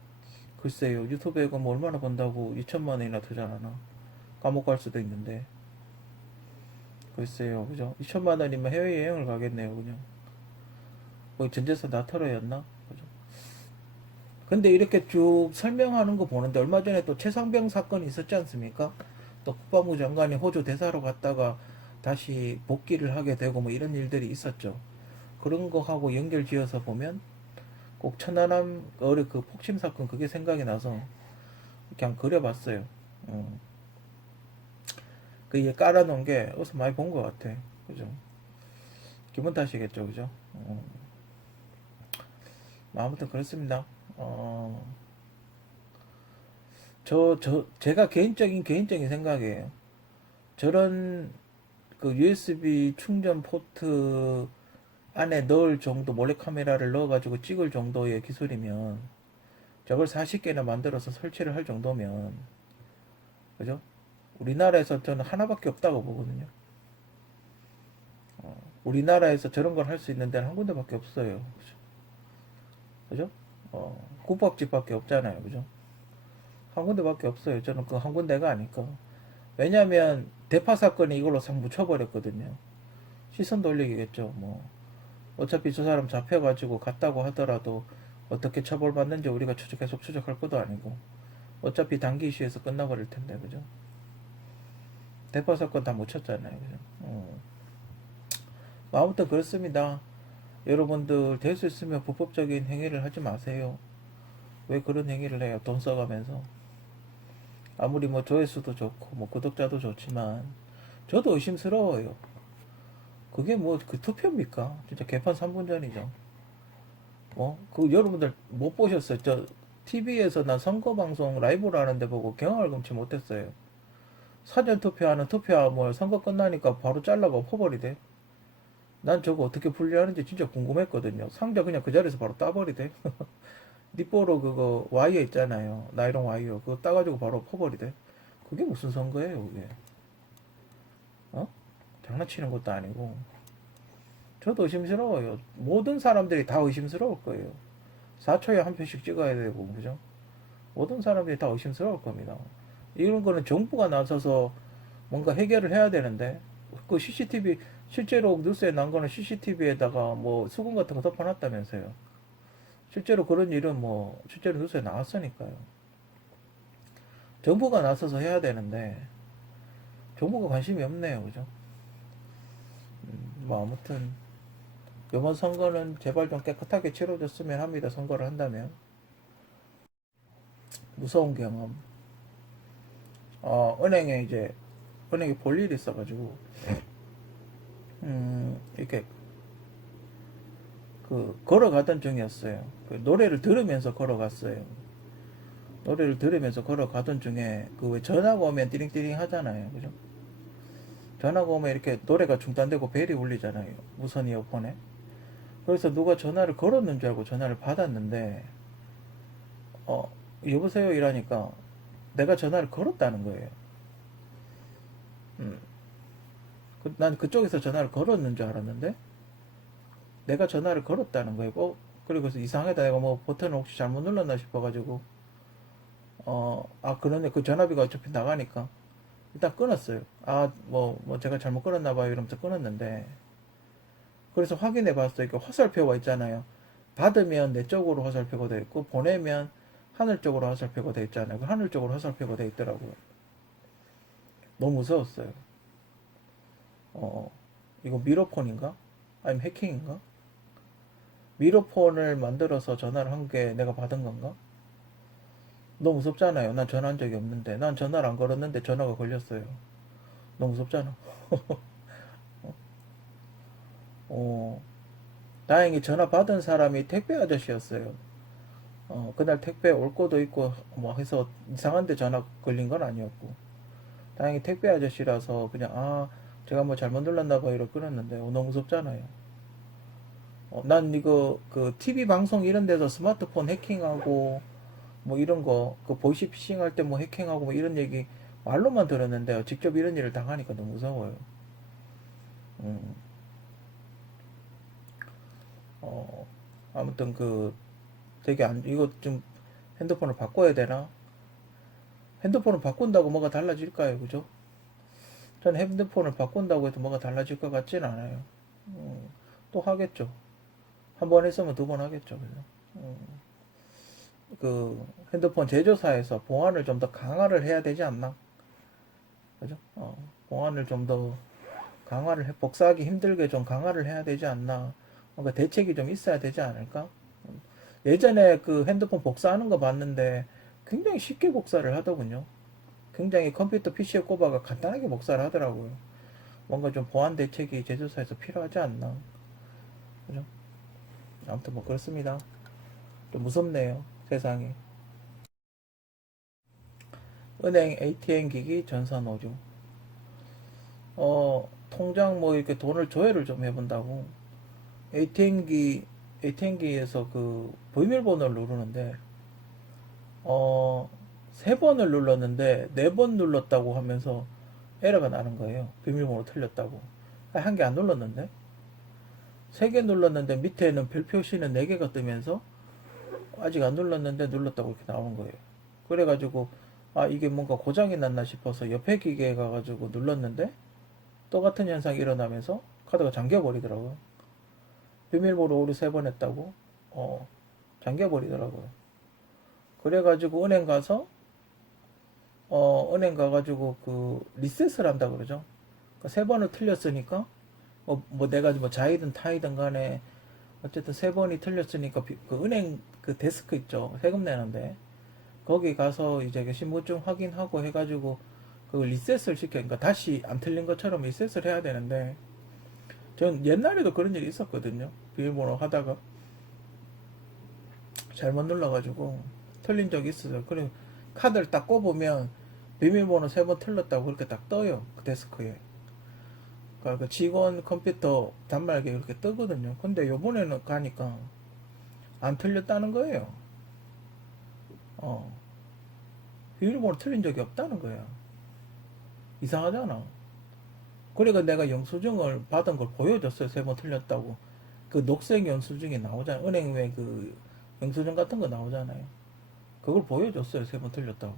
글쎄요, 유튜브에 뭐 얼마나 번다고 2천만원이나 들잖아. 감옥 갈 수도 있는데. 글쎄요, 그죠? 2천만원이면 해외여행을 가겠네요, 그냥. 뭐 전재산 다 털어였나? 그죠? 근데 이렇게 쭉 설명하는 거 보는데 얼마 전에 또 최상병 사건이 있었지 않습니까? 또 국방부 장관이 호주 대사로 갔다가 다시 복귀를 하게 되고 뭐 이런 일들이 있었죠. 그런 거하고 연결 지어서 보면 꼭 천안함 어뢰 그 폭침 사건 그게 생각이 나서 그냥 그려봤어요. 그게 깔아놓은 게 어디서 많이 본 것 같아. 그죠? 기분 탓이겠죠, 그죠? 아무튼 그렇습니다. 제가 개인적인 생각이에요. 저런 그 USB 충전 포트 안에 넣을 정도, 몰래카메라를 넣어가지고 찍을 정도의 기술이면, 저걸 40개나 만들어서 설치를 할 정도면, 그죠? 우리나라에서 저는 하나밖에 없다고 보거든요. 우리나라에서 저런 걸 할 수 있는 데는 한 군데밖에 없어요. 그죠? 그죠? 국밥집밖에 없잖아요. 그죠? 한 군데밖에 없어요. 저는 그 한 군데가 아닐까. 왜냐면, 대파 사건이 이걸로 싹 묻혀버렸거든요. 시선 돌리기겠죠. 뭐, 어차피 저 사람 잡혀가지고 갔다고 하더라도 어떻게 처벌받는지 우리가 계속 추적할 것도 아니고, 어차피 단기 이슈에서 끝나버릴 텐데, 그죠? 대파 사건 다 묻혔잖아요. 그죠? 뭐 아무튼 그렇습니다. 여러분들 될 수 있으면 불법적인 행위를 하지 마세요. 왜 그런 행위를 해요? 돈 써가면서. 아무리 뭐 조회수도 좋고 뭐 구독자도 좋지만 저도 의심스러워요. 그게 뭐 그 투표입니까? 진짜 개판 3분 전이죠. 그 여러분들 못 보셨어요? 저 TV에서 난 선거 방송 라이브로 하는데 보고 경악을 금치 못했어요. 사전 투표하는 투표함을 선거 끝나니까 바로 잘라가 퍼버리대. 난 저거 어떻게 분류하는지 진짜 궁금했거든요. 상자 그냥 그 자리에서 바로 따버리대. 니뽀로 그거 와이어 있잖아요. 나이론 와이어. 그거 따가지고 바로 퍼버리대. 그게 무슨 선거예요, 그게? 어? 장난치는 것도 아니고. 저도 의심스러워요. 모든 사람들이 다 의심스러울 거예요. 4초에 한 표씩 찍어야 되고, 그죠? 모든 사람들이 다 의심스러울 겁니다. 이런 거는 정부가 나서서 뭔가 해결을 해야 되는데, 그 CCTV, 실제로 뉴스에 난 거는 CCTV에다가 뭐 수건 같은 거 덮어놨다면서요. 실제로 그런 일은 뭐, 실제로 뉴스에 나왔으니까요. 정부가 나서서 해야 되는데, 정부가 관심이 없네요. 그죠? 뭐, 아무튼, 이번 선거는 제발 좀 깨끗하게 치러졌으면 합니다. 선거를 한다면. 무서운 경험. 은행에 볼 일이 있어가지고, 이렇게, 걸어가던 중이었어요. 노래를 들으면서 걸어갔어요. 노래를 들으면서 걸어가던 중에, 왜 전화가 오면 띠링띠링 하잖아요. 그죠? 전화가 오면 이렇게 노래가 중단되고 벨이 울리잖아요. 무선 이어폰에. 그래서 누가 전화를 걸었는 줄 알고 전화를 받았는데, 어, 여보세요? 이러니까 내가 전화를 걸었다는 거예요. 음. 난 그쪽에서 전화를 걸었는 줄 알았는데, 내가 전화를 걸었다는 거예요. 그리고서 이상하다. 내가 뭐 버튼을 혹시 잘못 눌렀나 싶어가지고, 그러네. 그 전화비가 어차피 나가니까. 일단 끊었어요. 제가 잘못 끊었나 봐요. 이러면서 끊었는데, 그래서 확인해 봤어요. 이렇게 화살표가 있잖아요. 받으면 내 쪽으로 화살표가 돼 있고, 보내면 하늘 쪽으로 화살표가 돼 있잖아요. 그 하늘 쪽으로 화살표가 돼 있더라고요. 너무 무서웠어요. 어, 이거 미러폰인가? 아니면 해킹인가? 미러폰을 만들어서 전화를 한 게 내가 받은 건가? 너무 무섭잖아요. 난 전화한 적이 없는데. 난 전화를 안 걸었는데 전화가 걸렸어요. 너무 무섭잖아. 어, 다행히 전화 받은 사람이 택배 아저씨였어요. 그날 택배 올 거도 있고, 뭐 해서 이상한데 전화 걸린 건 아니었고. 다행히 택배 아저씨라서 그냥, 제가 뭐 잘못 눌렀나 봐 이러고 끊었는데, 너무 무섭잖아요. 난 이거, TV 방송 이런 데서 스마트폰 해킹하고, 뭐 이런 거, 보이시 피싱 할 때 뭐 해킹하고 뭐 이런 얘기 말로만 들었는데, 직접 이런 일을 당하니까 너무 무서워요. 음, 어, 아무튼 되게 이거 좀 핸드폰을 바꿔야 되나? 핸드폰을 바꾼다고 뭐가 달라질까요? 그죠? 전 핸드폰을 바꾼다고 해도 뭐가 달라질 것 같진 않아요. 또 하겠죠. 한 번 했으면 두 번 하겠죠. 그죠? 음, 핸드폰 제조사에서 보안을 좀 더 강화를 해야 되지 않나? 그죠? 보안을 좀 더 복사하기 힘들게 좀 강화를 해야 되지 않나? 뭔가 대책이 좀 있어야 되지 않을까? 예전에 그 핸드폰 복사하는 거 봤는데 굉장히 쉽게 복사를 하더군요. 굉장히 컴퓨터 PC에 꼽아가 간단하게 복사를 하더라고요. 뭔가 좀 보안 대책이 제조사에서 필요하지 않나? 그죠? 아무튼 뭐 그렇습니다. 좀 무섭네요. 세상이. 은행 ATM 기기 전산 오류. 통장 뭐 이렇게 돈을 조회를 좀 해본다고. ATM기, ATM기에서 그 비밀번호를 누르는데, 세 번을 눌렀는데, 네 번 눌렀다고 하면서 에러가 나는 거예요. 비밀번호 틀렸다고. 한 개 안 눌렀는데? 세 개 눌렀는데 밑에는 별 표시는 네 개가 뜨면서 아직 안 눌렀는데 눌렀다고 이렇게 나오는 거예요. 그래가지고, 아, 이게 뭔가 고장이 났나 싶어서 옆에 기계에 가가지고 눌렀는데, 똑같은 현상이 일어나면서 카드가 잠겨버리더라고요. 비밀번호 오류 세 번 했다고, 잠겨버리더라고요. 그래가지고 은행 가가지고 그 리셋을 한다 그러죠. 그러니까 세 번을 틀렸으니까, 뭐 내가 뭐 자이든 타이든 간에 어쨌든 세 번이 틀렸으니까 그 은행 그 데스크 있죠. 세금 내는데. 거기 가서 이제 그 신분증 확인하고 해가지고 그 리셋을 시켜. 그러니까 다시 안 틀린 것처럼 리셋을 해야 되는데, 전 옛날에도 그런 일이 있었거든요. 비밀번호 하다가 잘못 눌러가지고 틀린 적이 있어요. 그래 카드를 딱 꼽으면 비밀번호 세 번 틀렸다고 그렇게 딱 떠요. 그 데스크에. 그러니까 그 직원 컴퓨터 단말기에 그렇게 뜨거든요. 근데 요번에는 가니까 안 틀렸다는 거예요. 어, 비밀번호 틀린 적이 없다는 거야. 이상하잖아. 그래가 내가 영수증을 받은 걸 보여줬어요. 세 번 틀렸다고. 그 녹색 영수증이 나오잖아요. 은행 외 그 영수증 같은 거 나오잖아요. 그걸 보여줬어요. 세 번 틀렸다고.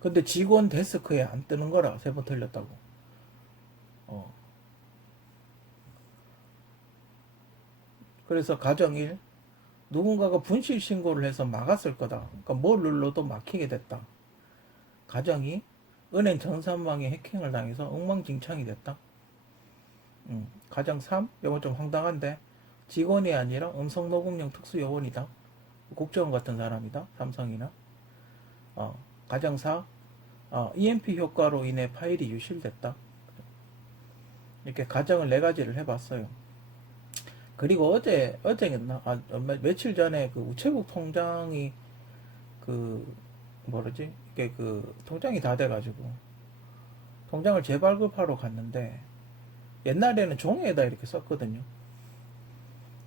근데 직원 데스크에 안 뜨는 거라. 세 번 틀렸다고. 어. 그래서 가정 1. 누군가가 분실 신고를 해서 막았을 거다. 그러니까 뭘 눌러도 막히게 됐다. 가정 2. 은행 전산망에 해킹을 당해서 엉망진창이 됐다. 가정 3. 이건 좀 황당한데 직원이 아니라 음성 녹음용 특수 요원이다. 국정원 같은 사람이다. 삼성이나. 가정 4. EMP 효과로 인해 파일이 유실됐다. 이렇게 가정을 4가지를 해봤어요. 그리고 어제였나? 며칠 전에 그 우체국 통장이 그, 뭐라지? 이게 그, 통장이 다 돼가지고, 통장을 재발급하러 갔는데, 옛날에는 종이에다 이렇게 썼거든요.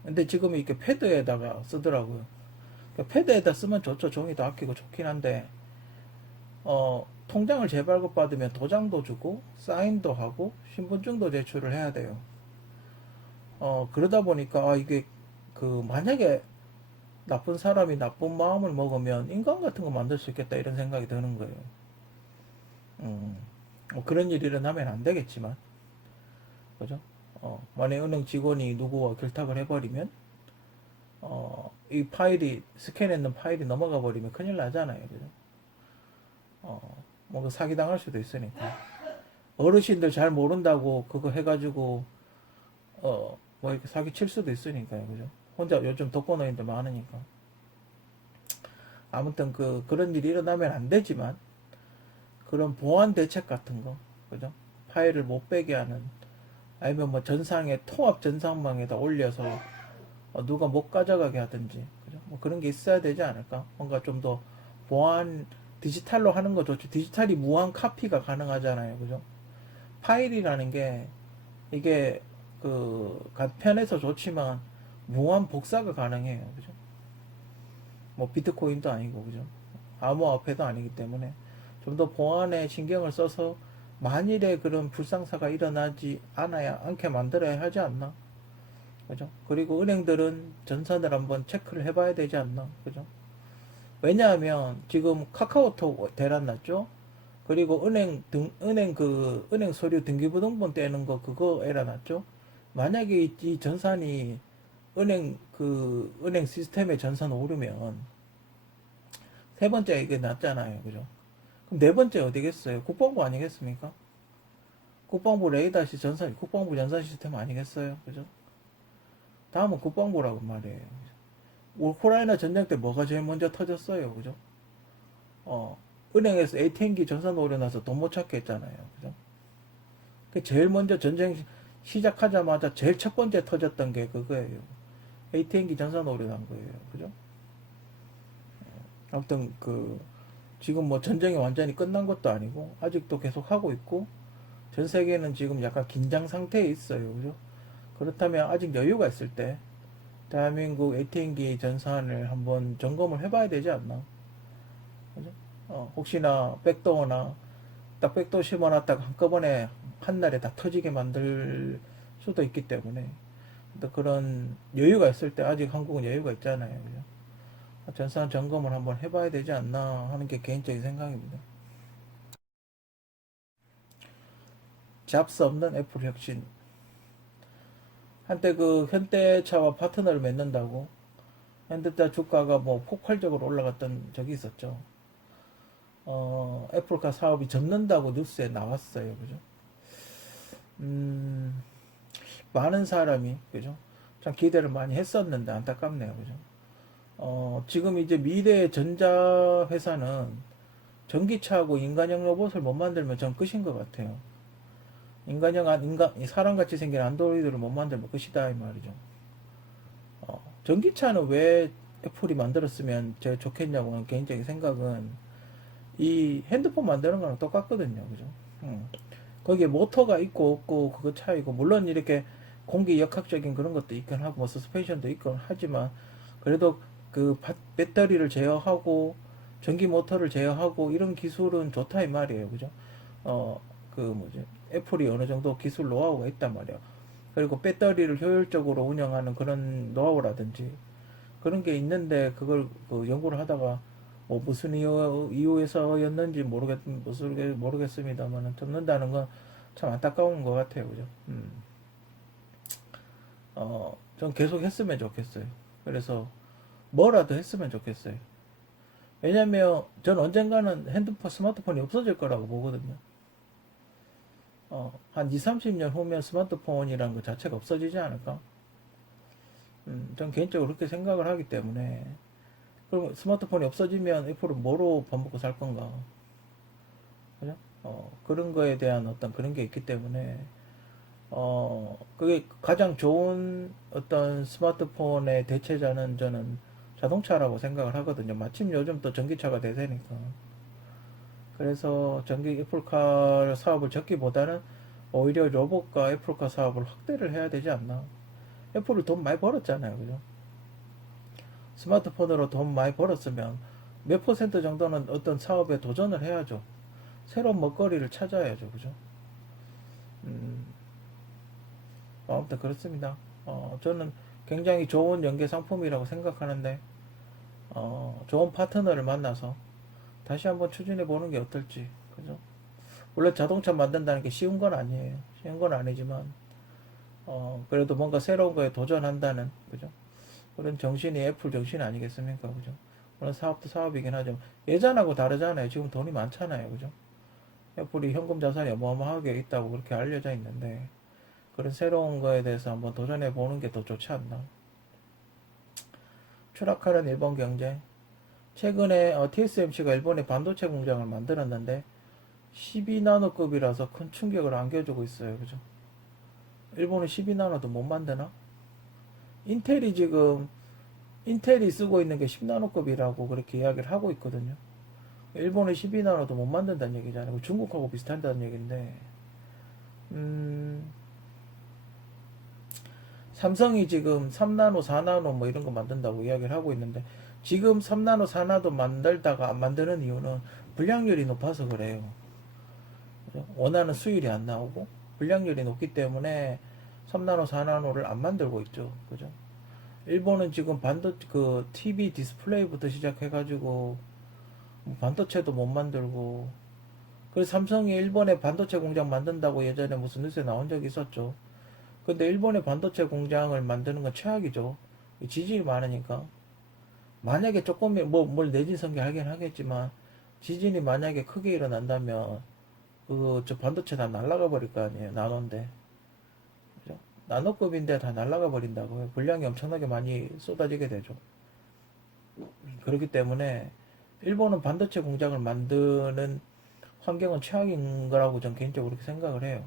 근데 지금 이렇게 패드에다가 쓰더라고요. 그러니까 패드에다 쓰면 좋죠. 종이도 아끼고 좋긴 한데, 통장을 재발급 받으면 도장도 주고, 사인도 하고, 신분증도 제출을 해야 돼요. 그러다 보니까, 이게, 그, 만약에 나쁜 사람이 나쁜 마음을 먹으면 인간 같은 거 만들 수 있겠다, 이런 생각이 드는 거예요. 그런 일이 일어나면 안 되겠지만, 그죠? 만약에 은행 직원이 누구와 결탁을 해버리면, 이 파일이, 스캔했는 파일이 넘어가 버리면 큰일 나잖아요. 그죠? 뭔가 사기당할 수도 있으니까. 어르신들 잘 모른다고 그거 해가지고, 뭐 이렇게 사기 칠 수도 있으니까요. 그죠? 혼자 요즘 독거노인들 많으니까. 아무튼 그런 일이 일어나면 안 되지만, 그런 보안 대책 같은 거, 그죠? 파일을 못 빼게 하는, 아니면 뭐 전상에, 통합 전상망에다 올려서, 누가 못 가져가게 하든지, 그죠? 뭐 그런 게 있어야 되지 않을까? 뭔가 좀 더 보안, 디지털로 하는 거 좋죠. 디지털이 무한 카피가 가능하잖아요. 그죠? 파일이라는 게, 이게, 간편해서 좋지만, 무한 복사가 가능해요. 그죠? 뭐, 비트코인도 아니고, 그죠? 암호화폐도 아니기 때문에, 좀 더 보안에 신경을 써서, 만일에 그런 불상사가 일어나지 않게 만들어야 하지 않나? 그죠? 그리고 은행들은 전산을 한번 체크를 해봐야 되지 않나? 그죠? 왜냐하면 지금 카카오톡 대란 났죠? 그리고 은행 서류 등기부등본 떼는 거 그거 에러 났죠? 만약에 이 전산이 은행 시스템에 전산 오르면 세 번째 이게 났잖아요. 그죠? 그럼 네 번째 어디겠어요? 국방부 아니겠습니까? 국방부 레이더시 전산, 국방부 전산 시스템 아니겠어요? 그죠? 다음은 국방부라고 말이에요. 우크라이나 전쟁 때 뭐가 제일 먼저 터졌어요. 그죠? 은행에서 ATM기 전산 오류 나서 돈 못 찾게 했잖아요. 그죠? 그 제일 먼저 전쟁 시작하자마자 제일 첫 번째 터졌던 게 그거예요. ATM기 전산 오류 난 거예요. 그죠? 아무튼 지금 뭐 전쟁이 완전히 끝난 것도 아니고 아직도 계속 하고 있고 전 세계는 지금 약간 긴장 상태에 있어요. 그죠? 그렇다면 아직 여유가 있을 때 대한민국 AT&T 전산을 한번 점검을 해봐야 되지 않나? 그죠? 혹시나 백도어나 딱 백도어 심어놨다가 한꺼번에 한날에 다 터지게 만들 수도 있기 때문에 또 그런 여유가 있을 때 아직 한국은 여유가 있잖아요. 그죠? 전산 점검을 한번 해봐야 되지 않나 하는 게 개인적인 생각입니다. 잡스 없는 애플 혁신. 한때 그 현대차와 파트너를 맺는다고 현대차 주가가 뭐 폭발적으로 올라갔던 적이 있었죠. 애플카 사업이 접는다고 뉴스에 나왔어요. 그죠? 음, 많은 사람이, 그죠? 참 기대를 많이 했었는데 안타깝네요. 그죠? 지금 이제 미래의 전자회사는 전기차하고 인간형 로봇을 못 만들면 전 끝인 것 같아요. 사람같이 생긴 안드로이드를 못 만들면 끝이다, 이 말이죠. 전기차는 왜 애플이 만들었으면 제일 좋겠냐고 하는 개인적인 생각은 이 핸드폰 만드는 거랑 똑같거든요. 그죠? 음. 거기에 모터가 있고 없고 그거 차이고 물론 이렇게 공기 역학적인 그런 것도 있긴 하고 뭐 서스펜션도 있긴 하지만 그래도 그 배터리를 제어하고 전기 모터를 제어하고 이런 기술은 좋다 이 말이에요. 그죠? 그 뭐지? 애플이 어느 정도 기술 노하우가 있단 말이야. 그리고 배터리를 효율적으로 운영하는 그런 노하우라든지 그런 게 있는데 그걸 그 연구를 하다가 뭐 무슨 이유에서였는지 모르겠습니다만 접는다는 건 참 안타까운 것 같아요. 그죠? 전 계속 했으면 좋겠어요. 그래서 뭐라도 했으면 좋겠어요. 왜냐면 전 언젠가는 스마트폰이 없어질 거라고 보거든요. 한 2, 30년 후면 스마트폰이란 것 자체가 없어지지 않을까? 전 개인적으로 그렇게 생각을 하기 때문에 그럼 스마트폰이 없어지면 애플은 뭐로 밥 먹고 살 건가? 그죠? 그런 거에 대한 어떤 그런 게 있기 때문에 그게 가장 좋은 어떤 스마트폰의 대체자는 저는 자동차라고 생각을 하거든요. 마침 요즘 또 전기차가 대세니까. 그래서 전기 애플카 사업을 접기보다는 오히려 로봇과 애플카 사업을 확대를 해야 되지 않나. 애플을 돈 많이 벌었잖아요. 그죠? 스마트폰으로 돈 많이 벌었으면 몇 퍼센트 정도는 어떤 사업에 도전을 해야죠. 새로운 먹거리를 찾아야죠. 그죠? 음, 아무튼 그렇습니다. 저는 굉장히 좋은 연계 상품이라고 생각하는데, 좋은 파트너를 만나서 다시 한번 추진해 보는 게 어떨지. 그죠? 물론 자동차 만든다는 게 쉬운 건 아니에요. 쉬운 건 아니지만, 그래도 뭔가 새로운 거에 도전한다는, 그죠? 그런 정신이 애플 정신 아니겠습니까? 그죠? 물론 사업도 사업이긴 하죠. 예전하고 다르잖아요. 지금 돈이 많잖아요. 그죠? 애플이 현금 자산이 어마어마하게 있다고 그렇게 알려져 있는데, 그런 새로운 거에 대해서 한번 도전해 보는 게 더 좋지 않나. 추락하는 일본 경제. 최근에 TSMC가 일본의 반도체 공장을 만들었는데 12나노급이라서 큰 충격을 안겨주고 있어요. 그죠? 일본은 12나노도 못 만드나? 인텔이 지금 인텔이 쓰고 있는 게 10나노급이라고 그렇게 이야기를 하고 있거든요. 일본은 12나노도 못 만든다는 얘기잖아요. 중국하고 비슷한다는 얘기인데, 음, 삼성이 지금 3나노, 4나노 뭐 이런 거 만든다고 이야기를 하고 있는데 지금 3나노, 4나노 만들다가 안 만드는 이유는 불량률이 높아서 그래요. 원하는 수율이 안 나오고 불량률이 높기 때문에 3나노, 4나노를 안 만들고 있죠. 그죠? 일본은 지금 그 TV 디스플레이부터 시작해가지고 반도체도 못 만들고 그래서 삼성이 일본에 반도체 공장 만든다고 예전에 무슨 뉴스에 나온 적이 있었죠. 근데 일본의 반도체 공장을 만드는 건 최악이죠. 지진이 많으니까. 만약에 조금 뭘 내진 설계하긴 하겠지만 지진이 만약에 크게 일어난다면 그 저 반도체 다 날아가 버릴 거 아니에요. 나노인데. 그죠? 나노급인데 다 날아가 버린다고요. 분량이 엄청나게 많이 쏟아지게 되죠. 그렇기 때문에 일본은 반도체 공장을 만드는 환경은 최악인 거라고 저는 개인적으로 그렇게 생각을 해요.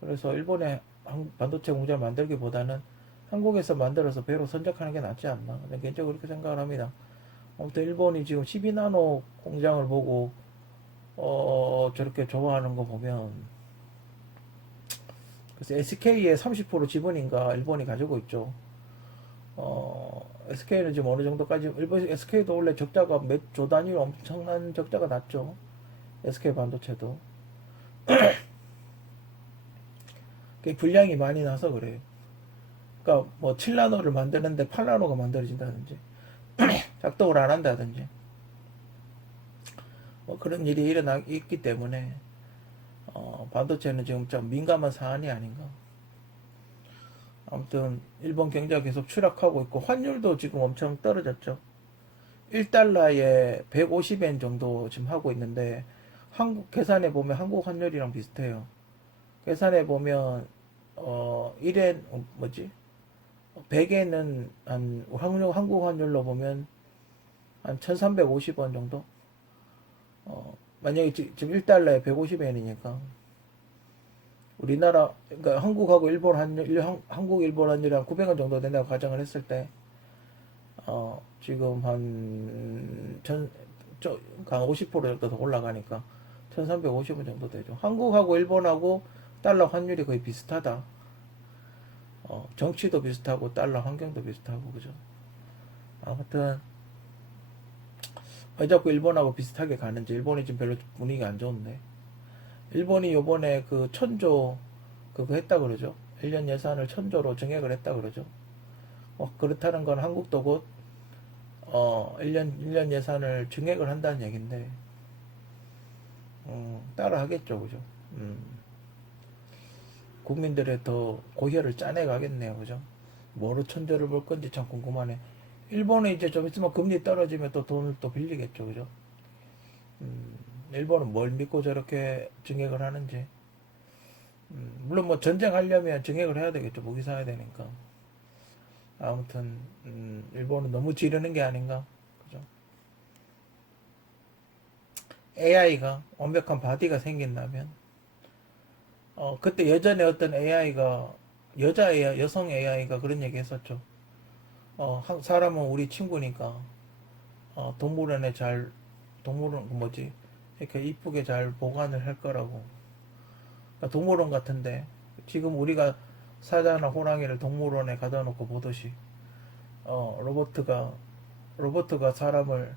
그래서 일본의 반도체 공장을 만들기보다는 한국에서 만들어서 배로 선적하는 게 낫지 않나. 개인적으로 그렇게 생각을 합니다. 아무튼 일본이 지금 12나노 공장을 보고 저렇게 좋아하는 거 보면 그래서 SK의 30% 지분인가 일본이 가지고 있죠. SK는 지금 어느 정도까지, 일본 SK도 원래 적자가 몇 조 단위로 엄청난 적자가 났죠. SK 반도체도. 그 분량이 많이 나서 그래요. 그러니까 뭐 7나노를 만드는데 8나노가 만들어진다든지 작동을 안 한다든지 뭐 그런 일이 있기 때문에 반도체는 지금 좀 민감한 사안이 아닌가. 아무튼 일본 경제가 계속 추락하고 있고 환율도 지금 엄청 떨어졌죠. 1달러에 150엔 정도 지금 하고 있는데 한국 계산해 보면 한국 환율이랑 비슷해요. 계산해 보면 1엔 뭐지? 100엔은 한 한국 환율로 보면 한 1350원 정도? 만약에 지금 1달러에 150엔이니까 우리나라 그러니까 한국하고 일본 환율 한국 일본 환율이 한 900원 정도 된다고 가정을 했을 때 지금 한 50% 정도 더 올라가니까 1350원 정도 되죠. 한국하고 일본하고 달러 환율이 거의 비슷하다. 정치도 비슷하고 달러 환경도 비슷하고 그죠. 아무튼 왜 자꾸 일본하고 비슷하게 가는지. 일본이 지금 별로 분위기가 안 좋은데 일본이 요번에 그 1000조 그거 했다 그러죠. 1년 예산을 1000조로 증액을 했다 그러죠. 그렇다는 건 한국도 곧 1년 예산을 증액을 한다는 얘긴데 따라 하겠죠. 그죠. 국민들의 더 고혈을 짜내 가겠네요. 그죠. 뭐로 1000조를 볼 건지 참 궁금하네. 일본은 이제 좀 있으면 금리 떨어지면 또 돈을 또 빌리겠죠. 그죠. 일본은 뭘 믿고 저렇게 증액을 하는지. 물론 뭐 전쟁하려면 증액을 해야 되겠죠. 무기 사야 되니까. 아무튼 일본은 너무 지르는 게 아닌가. 그죠. AI가 완벽한 바디가 생긴다면 그때 예전에 어떤 AI가 여자 AI, 여성 AI가 그런 얘기 했었죠. 사람은 우리 친구니까 동물원에 동물원 뭐지 이렇게 이쁘게 잘 보관을 할 거라고. 그러니까 동물원 같은데 지금 우리가 사자나 호랑이를 동물원에 가둬 놓고 보듯이 로버트가 사람을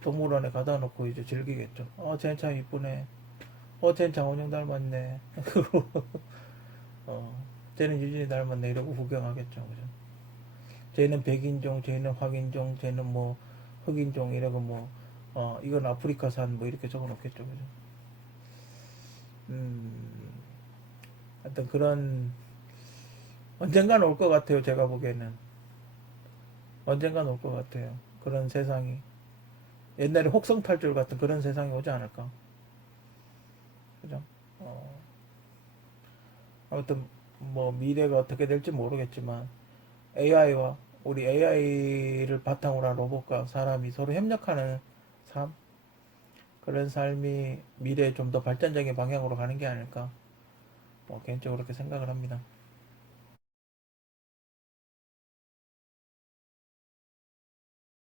동물원에 가둬 놓고 이제 즐기겠죠. 쟤는 참 이쁘네. 쟤는 장원영 닮았네. 쟤는 유진이 닮았네. 이러고 구경하겠죠. 그죠? 쟤는 백인종, 쟤는 확인종, 쟤는 뭐 흑인종 이러고 뭐 이건 아프리카산 뭐 이렇게 적어 놓겠죠. 그죠? 하여튼 그런 언젠간 올 것 같아요. 제가 보기에는 언젠간 올 것 같아요. 그런 세상이 옛날에 혹성탈출 같은 그런 세상이 오지 않을까. 그죠? 아무튼 뭐 미래가 어떻게 될지 모르겠지만 AI와 우리 AI를 바탕으로 한 로봇과 사람이 서로 협력하는 삶, 그런 삶이 미래에 좀 더 발전적인 방향으로 가는 게 아닐까. 개인적으로 그렇게 생각을 합니다.